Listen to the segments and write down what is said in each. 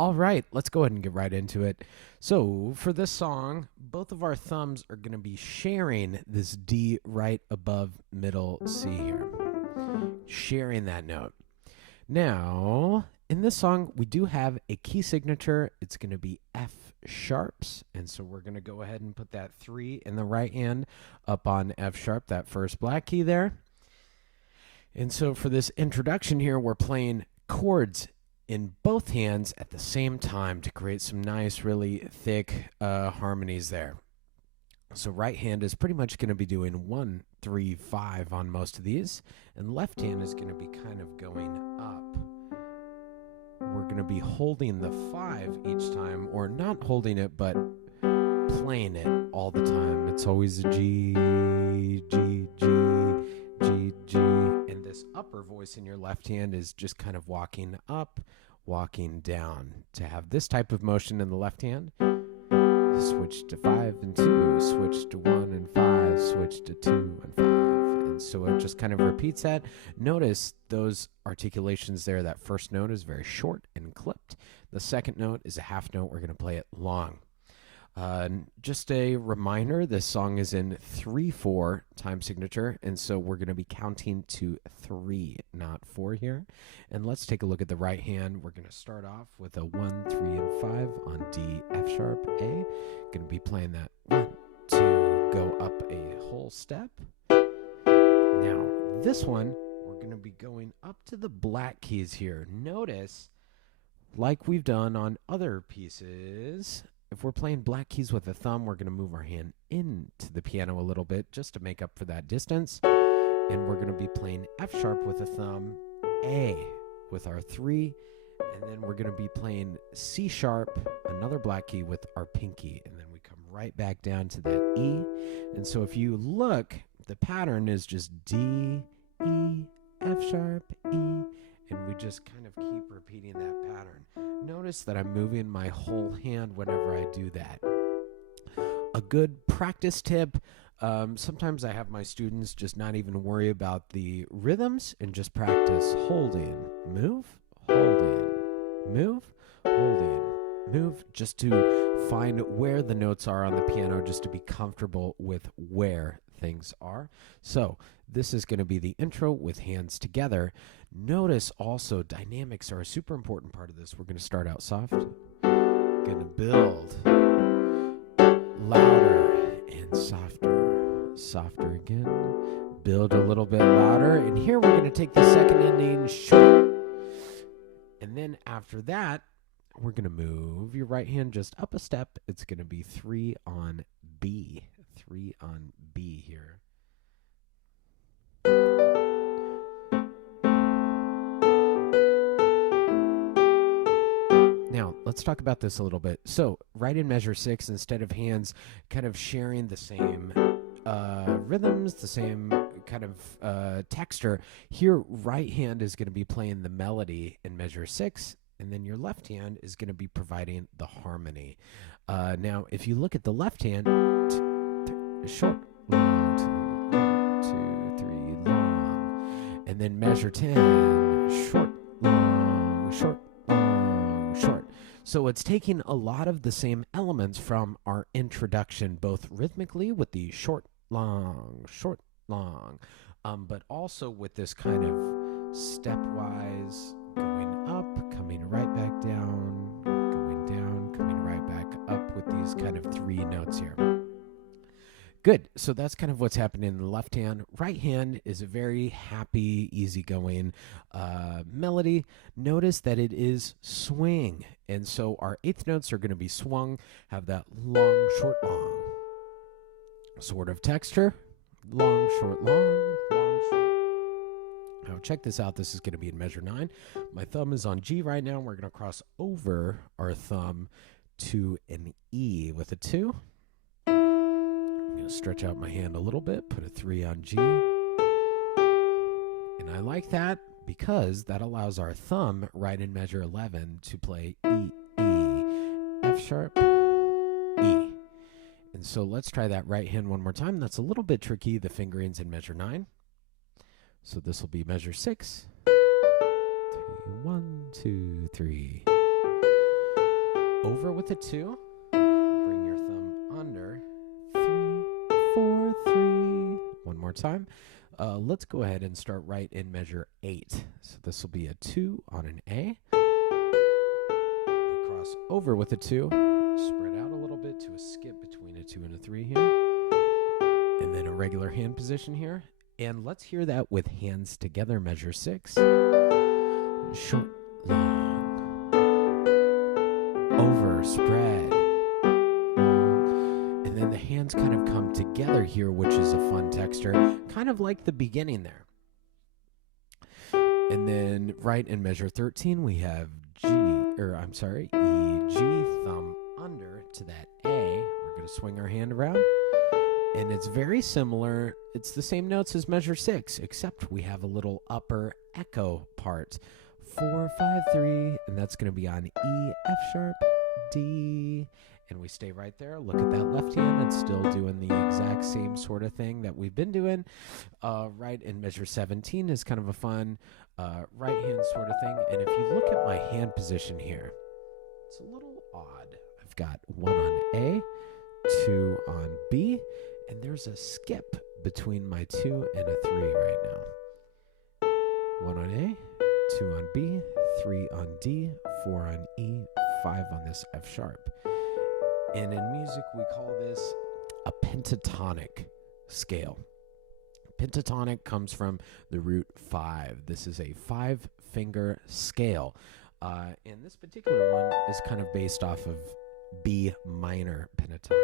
All right, let's go ahead and get right into it. So, for this song, both of our thumbs are going to be sharing this D right above middle C here, sharing that note. Now, in this song, we do have a key signature. It's going to be F sharps. And so we're going to go ahead and put that 3 in the right hand up on F sharp, that first black key there. And so for this introduction here, we're playing chords in both hands at the same time to create some nice, really thick harmonies there. So right hand is pretty much going to be doing 1, 3, 5 on most of these, and left hand is going to be kind of going up. We're going to be holding the 5 each time, or not holding it, but playing it all the time. It's always a G, G, G, G, G. And this upper voice in your left hand is just kind of walking up, walking down. To have this type of motion in the left hand, switch to 5 and 2, switch to 1 and 5, switch to 2 and 5. And so it just kind of repeats that. Notice those articulations there. That first note is very short and clipped. The second note is a half note. We're going to play it long. Just a reminder, this song is in 3/4 time signature, and so we're going to be counting to 3, not 4 here. And let's take a look at the right hand. We're going to start off with a 1, 3, and 5 on D, F sharp, A. Going to be playing that 1, 2, go up a whole step. Now, this one, we're going to be going up to the black keys here. Notice, like we've done on other pieces, if we're playing black keys with a thumb, we're going to move our hand into the piano a little bit just to make up for that distance. And we're going to be playing F sharp with a thumb, A with our 3, and then we're going to be playing C sharp, another black key, with our pinky. And then we come right back down to that E. And so if you look, the pattern is just D, E, F sharp, E. And we just kind of keep repeating that pattern. Notice that I'm moving my whole hand whenever I do that. A good practice tip, sometimes I have my students just not even worry about the rhythms and just practice holding, move, holding, move, holding, move, just to find where the notes are on the piano, just to be comfortable with where things are. So this is going to be the intro with hands together. Notice also dynamics are a super important part of this. We're going to start out soft, going to build louder and softer, softer again, build a little bit louder, and here we're going to take the second ending short, and then after that we're going to move your right hand just up a step. It's going to be 3 on B, 3 on B here. Now, let's talk about this a little bit. So, right in measure 6, instead of hands kind of sharing the same rhythms, the same kind of texture, here right hand is going to be playing the melody in measure 6, and then your left hand is going to be providing the harmony. Now, if you look at the left hand, short, long, 2, 1, 2, 3, long, and then measure 10, short, long, short, long, short. So it's taking a lot of the same elements from our introduction, both rhythmically with the short, long, but also with this kind of stepwise going up, coming right back down, going down, coming right back up with these kind of 3 notes here. Good. So that's kind of what's happening in the left hand. Right hand is a very happy, easygoing melody. Notice that it is swing. And so our 8th notes are going to be swung, have that long, short, long sort of texture. Long, short, long, short. Now check this out. This is going to be in measure 9. My thumb is on G right now. We're going to cross over our thumb to an E with a 2. I'm going to stretch out my hand a little bit, put a 3 on G. And I like that because that allows our thumb right in measure 11 to play E, E, F sharp, E. And so let's try that right hand one more time. That's a little bit tricky. The fingering's in measure 9. So this will be measure 6. 3, 1, 2, 3. over with a 2. Bring your thumb under. 3, 4, 3. One more time. Let's go ahead and start right in measure 8. So this will be a 2 on an A. We cross over with a 2. Spread out a little bit to a skip between a 2 and a 3 here. And then a regular hand position here. And let's hear that with hands together, measure 6. Short, long, over, spread. And then the hands kind of come together here, which is a fun texture, kind of like the beginning there. And then right in measure 13, we have E, G, thumb under to that A. We're going to swing our hand around. And it's very similar. It's the same notes as measure 6, except we have a little upper echo part. 4, 5, 3, and that's going to be on E, F sharp, D. And we stay right there. Look at that left hand. It's still doing the exact same sort of thing that we've been doing. Right in measure 17 is kind of a fun right hand sort of thing. And if you look at my hand position here, it's a little odd. I've got 1 on A, 2 on B, and there's a skip between my 2 and a 3 right now. 1 on A, 2 on B, 3 on D, 4 on E, 5 on this F sharp. And in music, we call this a pentatonic scale. Pentatonic comes from the root 5. This is a 5-finger scale. And this particular one is kind of based off of B minor pentatonic.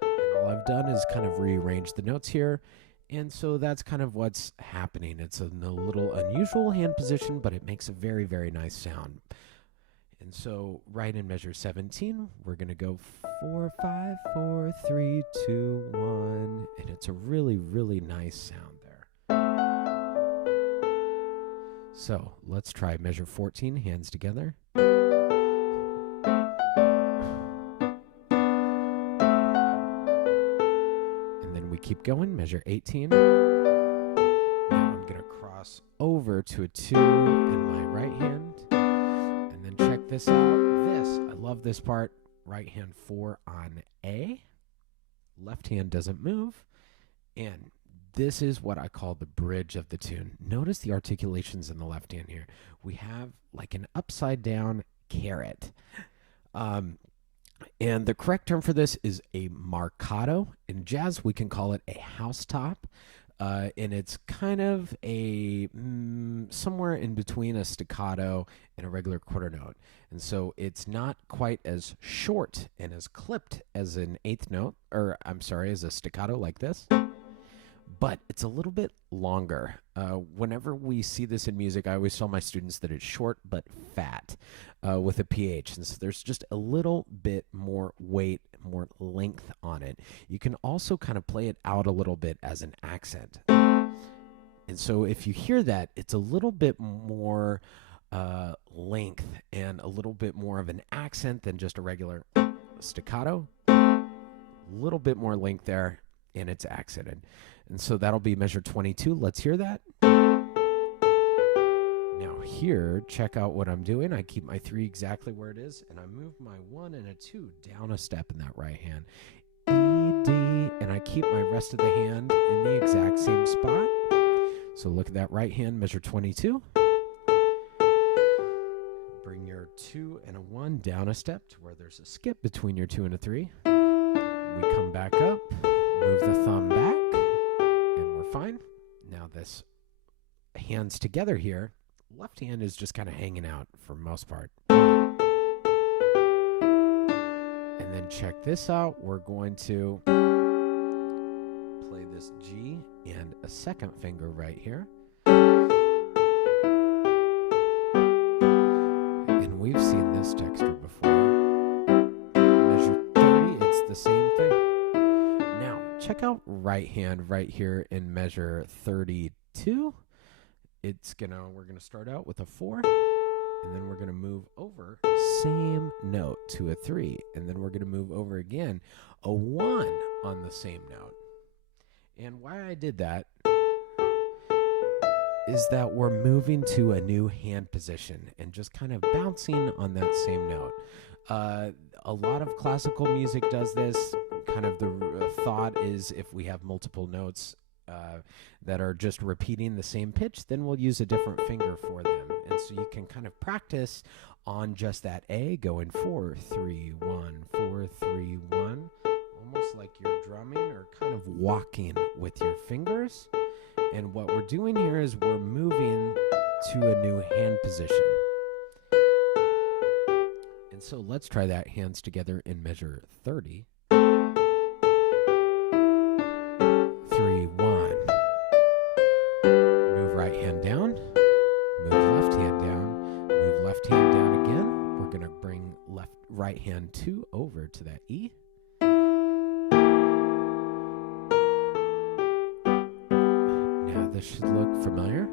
And all I've done is kind of rearrange the notes here. And so that's kind of what's happening. It's a little unusual hand position, but it makes a very, very nice sound. And so right in measure 17, we're going to go 4, 5, 4, 3, 2, 1. And it's a really, really nice sound there. So let's try measure 14, hands together. And then we keep going, measure 18. Now I'm going to cross over to a 2 in my right hand. Check this out. I love this part. Right hand 4 on A. Left hand doesn't move. And this is what I call the bridge of the tune. Notice the articulations in the left hand here. We have like an upside down caret. And the correct term for this is a marcato. In jazz, we can call it a house top. And it's kind of a somewhere in between a staccato and a regular quarter note. And so it's not quite as short and as clipped as an eighth note, as a staccato like this, but it's a little bit longer. Whenever we see this in music, I always tell my students that it's short but fat with a PH. And so there's just a little bit more weight, more length on it. You can also kind of play it out a little bit as an accent. And so if you hear that, it's a little bit more length and a little bit more of an accent than just a regular staccato. A little bit more length there, and it's accented. And so that'll be measure 22. Let's hear that. Now here, check out what I'm doing. I keep my 3 exactly where it is, and I move my 1 and a 2 down a step in that right hand. E, D, and I keep my rest of the hand in the exact same spot. So look at that right hand, measure 22. Bring your 2 and a 1 down a step to where there's a skip between your 2 and a 3. We come back up, move the thumb back, and we're fine. Now this hands together here, left hand is just kind of hanging out for most part. And then check this out. We're going to play this G and a second finger right here. And we've seen this texture before. Measure 30, it's the same thing. Now, check out right hand right here in measure 32. We're gonna start out with a 4, and then we're gonna move over, same note to a 3, and then we're gonna move over again, a 1 on the same note. And why I did that is that we're moving to a new hand position and just kind of bouncing on that same note. A lot of classical music does this. Kind of the thought is if we have multiple notes that are just repeating the same pitch, then we'll use a different finger for them. And so you can kind of practice on just that A, going 4, 3, 1, 4, 3, 1, almost like you're drumming or kind of walking with your fingers. And what we're doing here is we're moving to a new hand position. And so let's try that hands together in measure 30. 3, 1. Move right hand down. Move left hand down. Move left hand down again. We're going to bring right hand 2 over to that E. Now this should look familiar.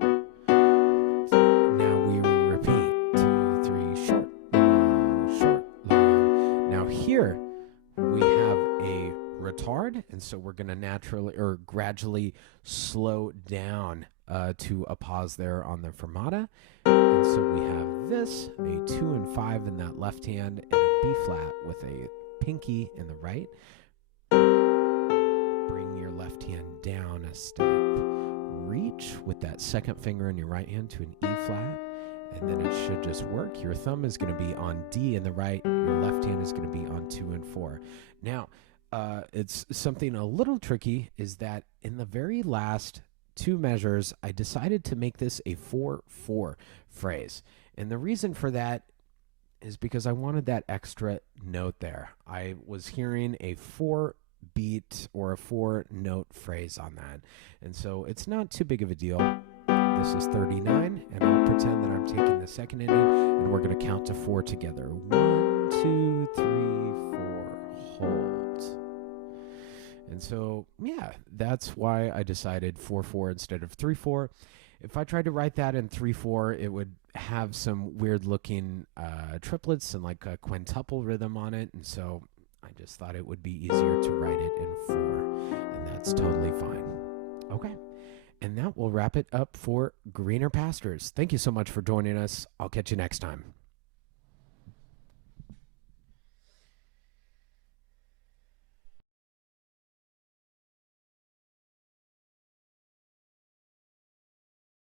Now we repeat 2, 3, short, long. Now here we have a retard, and so we're going to naturally or gradually slow down to a pause there on the fermata. And so we have this, a 2 and 5 in that left hand, and a B flat with a pinky in the right. Bring your left hand down a step. Reach with that second finger in your right hand to an E flat, and then it should just work. Your thumb is going to be on D in the right. Your left hand is going to be on 2 and 4. Now, it's something a little tricky is that in the very last 2 measures, I decided to make this a 4/4 phrase. And the reason for that is because I wanted that extra note there. I was hearing a 4-beat or a 4-note phrase on that. And so it's not too big of a deal. This is 39, and I'll pretend that I'm taking the second inning, and we're going to count to 4 together. 1, 2, 3, 4, hold. And so, yeah, that's why I decided 4/4 instead of 3/4. If I tried to write that in 3/4, it would have some weird-looking triplets and like a quintuple rhythm on it. And so I just thought it would be easier to write it in 4, and that's totally fine. Okay, and that will wrap it up for Greener Pastures. Thank you so much for joining us. I'll catch you next time.